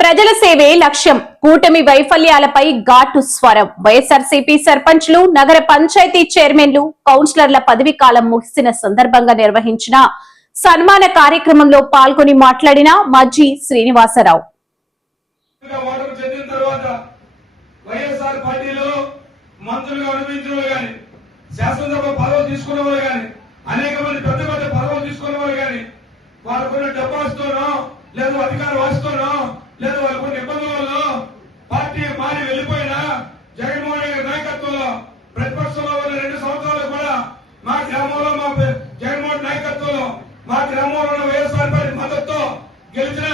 ప్రజల సేవే లక్ష్యం. కూటమి వైఫల్యాలపై ఘాటు స్వరం. వైఎస్ఆర్సీపీ సర్పంచ్లు, నగర పంచాయతీ చైర్మన్లు, కౌన్సిలర్ల పదవీ కాలం ముగిసిన సందర్భంగా నిర్వహించిన సన్మాన కార్యక్రమంలో పాల్గొని మాట్లాడిన మజ్జి శ్రీనివాసరావు. లేదు అధికారం వాస్తవనో లేదు వాళ్ళ కొన్ని ఇబ్బందుల వల్ల పార్టీ మారి వెళ్లిపోయినా జగన్మోహన్ రెడ్డి నాయకత్వంలో ప్రతిపక్షంలో ఉన్న 2 సంవత్సరాలు కూడా మా గ్రామంలో మా జగన్మోహన్ నాయకత్వంలో మా గ్రామంలో ఉన్న వైఎస్ఆర్ పార్టీ మద్దతుతో గెలిచిన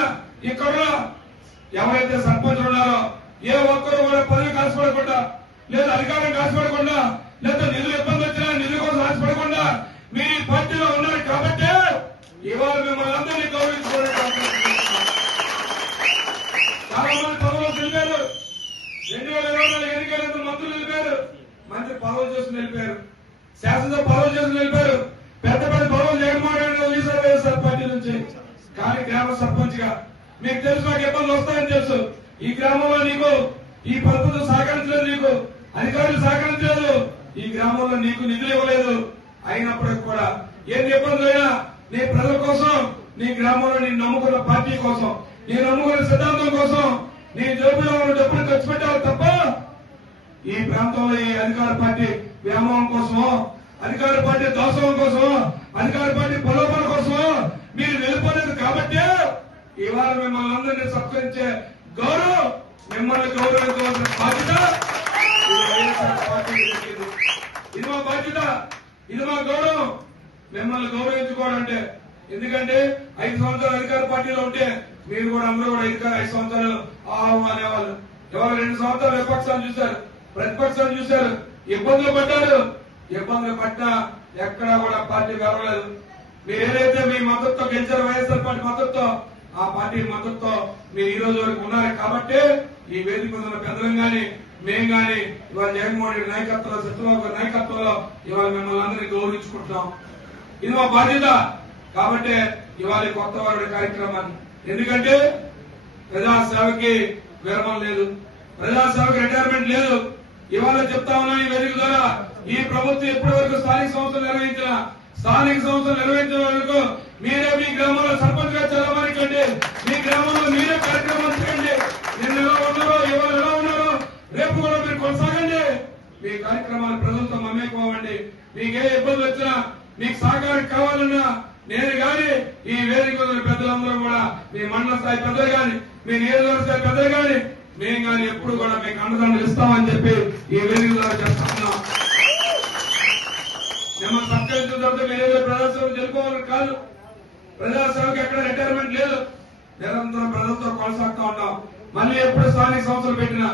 ఇక్కడ ఎవరైతే సర్పంచులు ఉన్నారో ఏ ఒక్కరు కూడా పదవి కాల్చబడకుండా లేదా అధికారం కాల్చబడకుండా లేదా నిధులు ఇబ్బంది వచ్చినా నిధుల కోసం ఆశపడకుండా మీరు ఈ పార్టీలో ఉన్నారు కాబట్టి ఇవాళ మిమ్మల్ని అందరినీ గౌరవించుకోవడం. చాలా మంది పదవులు వెళ్ళిపోయారు. 2024 ఎన్నికలంతా మంత్రులు వెళ్ళిపోయారు, మంత్రి పదవులు చేసుకుని వెళ్ళిపోయారు, శాసనసభ పదవులు చేసుకుని వెళ్ళిపోయారు, పెద్ద పెద్ద పదవులు జగన్మోహన్ రెడ్డి వదిలేశారు వైఎస్ఆర్ పార్టీ నుంచి. కానీ గ్రామ సర్పంచ్ గా మీకు తెలుసు నాకు ఇబ్బందులు వస్తాయని తెలుసు. ఈ గ్రామంలో నీకు ఈ ప్రభుత్వం సహకరించలేదు, నీకు అధికారులు సహకరించలేదు, ఈ గ్రామంలో నీకు నిధులు ఇవ్వలేదు. అయినప్పటికీ కూడా ఎన్ని ఇబ్బందులైనా నీ ప్రజల కోసం, నీ గ్రామంలో నేను నమ్ముకున్న పార్టీ కోసం, నేను నమ్ముకున్న సిద్ధాంతం కోసం నీ జోబులో ఉన్న డబ్బులు ఖర్చు పెట్టాలి తప్ప ఈ ప్రాంతంలో ఈ అధికార పార్టీ వ్యామోహం కోసమో, అధికార పార్టీ దోషం కోసమో, అధికార పార్టీ ప్రలోభన కోసమో మీరు వెళ్ళిపోలేదు. కాబట్టి ఇవాళ మిమ్మల్ని అందరినీ సత్కరించే గౌరవం, మిమ్మల్ని గౌరవించవలసిన బాధ్యత ఇది మా బాధ్యత, ఇది మా గౌరవం. మిమ్మల్ని గౌరవించుకోవడం అంటే ఎందుకంటే 5 సంవత్సరాలు అధికార పార్టీలో ఉంటే మీరు కూడా అందరూ కూడా 5 సంవత్సరాలు అనేవాళ్ళు. ఎవరు 2 సంవత్సరాలు విపక్షాలు చూశారు, ప్రతిపక్షాలు చూశారు, ఇబ్బందులు పడ్డారు. ఇబ్బందులు పడ్డా ఎక్కడా కూడా పార్టీ గెలవలేదు. మీరు ఏదైతే మీ మద్దతుతో గెలిచారు వైఎస్ఆర్ పార్టీ మద్దతుతో, ఆ పార్టీ మద్దతుతో మీరు ఈ రోజు వరకు ఉన్నారు. కాబట్టి ఈ వేదిక ఉన్న పెద్దలం గాని మేము గాని ఇవాళ జగన్మోహన్ రెడ్డి నాయకత్వంలో, సత్యబాబు నాయకత్వంలో ఇవాళ మిమ్మల్ని అందరినీ గౌరవించుకుంటున్నాం. ఇది మా బాధ్యత. కాబట్టి ఇవాళ కొత్త వారుడి కార్యక్రమాన్ని, ఎందుకంటే ప్రజాసేవకి విరమణ లేదు, ప్రజాసేవకి రిటైర్మెంట్ లేదు. ఇవాళ చెప్తా ఉన్నా ఈ వేదిక ద్వారా ఈ ప్రభుత్వం ఇప్పటి వరకు స్థానిక సంస్థలు నిర్వహించిన వరకు మీరే మీ గ్రామంలో సర్పంచ్ గా చదవమని కండి, మీ గ్రామంలో మీరే కార్యక్రమాలు చేయండి. నిన్న ఎలా ఉన్నారో ఇవాళ ఎలా ఉన్నారో రేపు కూడా మీరు కొనసాగండి. మీ కార్యక్రమాలు ప్రజలతో మమేకమండి. మీకే ఇబ్బందులు వచ్చినా, మీకు సహకారం కావాలన్నా నేను గాని ఈ వేదిక పెద్దలందరూ కూడా మీ మండల స్థాయి పెద్దలు గాని, మీ నియోజకవర్గ స్థాయి పెద్దలు గాని మేము గాని ఎప్పుడు కూడా మీకు అండదండలు ఇస్తామని చెప్పి ఈ వేదిక ద్వారా చెప్తున్నాం. మిమ్మల్ని సత్కరించిన తర్వాత మీరేదో ప్రజాసేవ జరుపుకోవాలని కాదు. ప్రజాసేవకి ఎక్కడ రిటైర్మెంట్ లేదు, నిరంతరం ప్రజలతో కొనసాగుతూ ఉన్నాం. మళ్ళీ ఎప్పుడు స్థానిక సంస్థలు పెట్టినా,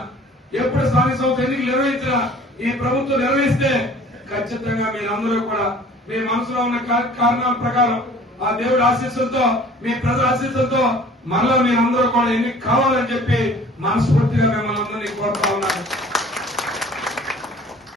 ఎప్పుడు స్థానిక సంస్థ ఎన్నికలు నిర్వహించినా ఈ ప్రభుత్వం నిర్వహిస్తే ఖచ్చితంగా మీరందరూ కూడా మీ మనసులో ఉన్న కారణాల ప్రకారం ఆ దేవుడి ఆశీస్సులతో, మీ ప్రజల ఆశీస్సులతో మళ్ళా మీరందరూ కూడా ఎన్నిక కావాలని చెప్పి మనస్ఫూర్తిగా మిమ్మల్ని అందరినీ కోరుతా ఉన్నాను.